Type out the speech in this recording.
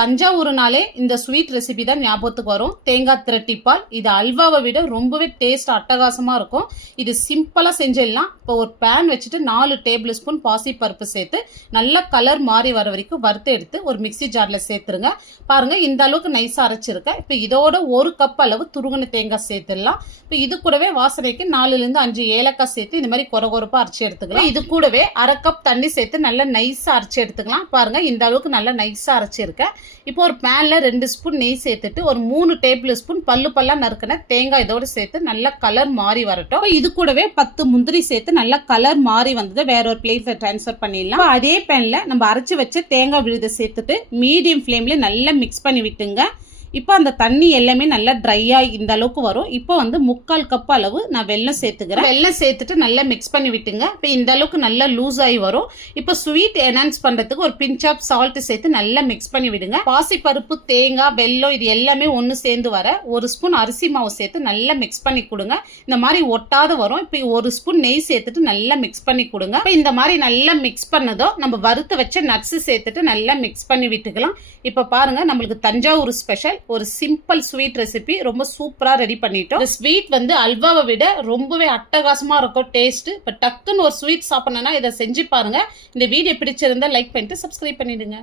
தஞ்சாவூர்னாலே இந்த sweet recipe தான் ஞாபகத்துக்கு வரும். தேங்காய் திரட்டிப்பால். இது அல்வாவை விட ரொம்பவே டேஸ்ட் அட்டகாசமாக இருக்கும். இது சிம்பிளாக செஞ்சிடலாம். இப்போ ஒரு பேன் வச்சுட்டு 4 டேபிள் ஸ்பூன் பாசிப்பருப்பு சேர்த்து நல்லா கலர் மாறி வர வரைக்கும் வறுத்து எடுத்து ஒரு மிக்சி ஜாரில் சேர்த்துருங்க. பாருங்கள், இந்த அளவுக்கு நைஸாக அரைச்சிருக்கேன். இப்போ இதோட 1 கப் அளவு துருவன தேங்காய் சேர்த்துடலாம். இப்போ இது கூடவே வாசனைக்கு 4லேருந்து 5 ஏலக்காய் சேர்த்து இந்த மாதிரி கொரகொரப்பாக அரைச்சி எடுத்துக்கலாம். இது கூடவே 1/2 கப் தண்ணி சேர்த்து நல்லா நைஸாக அரைச்சி எடுத்துக்கலாம். பாருங்கள், இந்த அளவுக்கு நல்லா நைஸாக அரைச்சிருக்கேன். இப்போ ஒரு பேன்ல 2 ஸ்பூன் நெய் சேர்த்துட்டு ஒரு 3 டேபிள் ஸ்பூன் பல்லா நறுக்கின தேங்காய் இதோட சேர்த்து நல்லா கலர் மாறி வரட்டும். இது கூடவே 10 முந்திரி சேர்த்து நல்லா கலர் மாறி வந்தது வேற ஒரு பிளேட்ல டிரான்ஸ்ஃபர் பண்ணிடலாம். அதே பேன்ல நம்ம அரைச்சு வச்ச தேங்காய் விழுதை சேர்த்துட்டு மீடியம் ஃப்ளேம்ல நல்லா மிக்ஸ் பண்ணி விட்டுங்க. இப்போ அந்த தண்ணி எல்லாமே நல்லா ட்ரையாக இந்த அளவுக்கு வரும். இப்போ 3/4 கப் அளவு நான் வெல்லம் சேர்த்துக்கிறேன். வெல்லம் சேர்த்துட்டு நல்லா மிக்ஸ் பண்ணி விட்டுங்க. இப்போ இந்த அளவுக்கு நல்லா லூஸ் ஆகி வரும். இப்போ ஸ்வீட் என்ஹான்ஸ் பண்ணுறதுக்கு ஒரு பிஞ்ச் ஆஃப் சால்ட் சேர்த்து நல்லா மிக்ஸ் பண்ணி விடுங்க. பாசிப்பருப்பு, தேங்காய், வெல்லம் இது எல்லாமே ஒன்று சேர்ந்து வர 1 ஸ்பூன் அரிசி மாவு சேர்த்து நல்லா மிக்ஸ் பண்ணி கொடுங்க. இந்த மாதிரி ஒட்டாத வரும். இப்போ 1 ஸ்பூன் நெய் சேர்த்துட்டு நல்லா மிக்ஸ் பண்ணி கொடுங்க. இப்போ இந்த மாதிரி நல்லா மிக்ஸ் பண்ணதோ நம்ம வறுத்து வச்ச நட்ஸ் சேர்த்துட்டு நல்லா மிக்ஸ் பண்ணி விட்டுக்கலாம். இப்போ பாருங்க, நம்மளுக்கு தஞ்சாவூர் ஸ்பெஷல் ஒரு சிம்பிள் ஸ்வீட் ரெசிபி ரொம்ப சூப்பரா ரெடி பண்ணிட்டோம். இந்த ஸ்வீட் அல்வாவை விட ரொம்பவே அட்டகாசமா இருக்கும் டேஸ்ட். இப்ப டக்குன்னு ஒரு ஸ்வீட் சாப்பிடணும்னா இதை செஞ்சு பாருங்க. இந்த வீடியோ பிடிச்சிருந்தா லைக் பண்ணிட்டு சப்ஸ்கிரைப் பண்ணிடுங்க.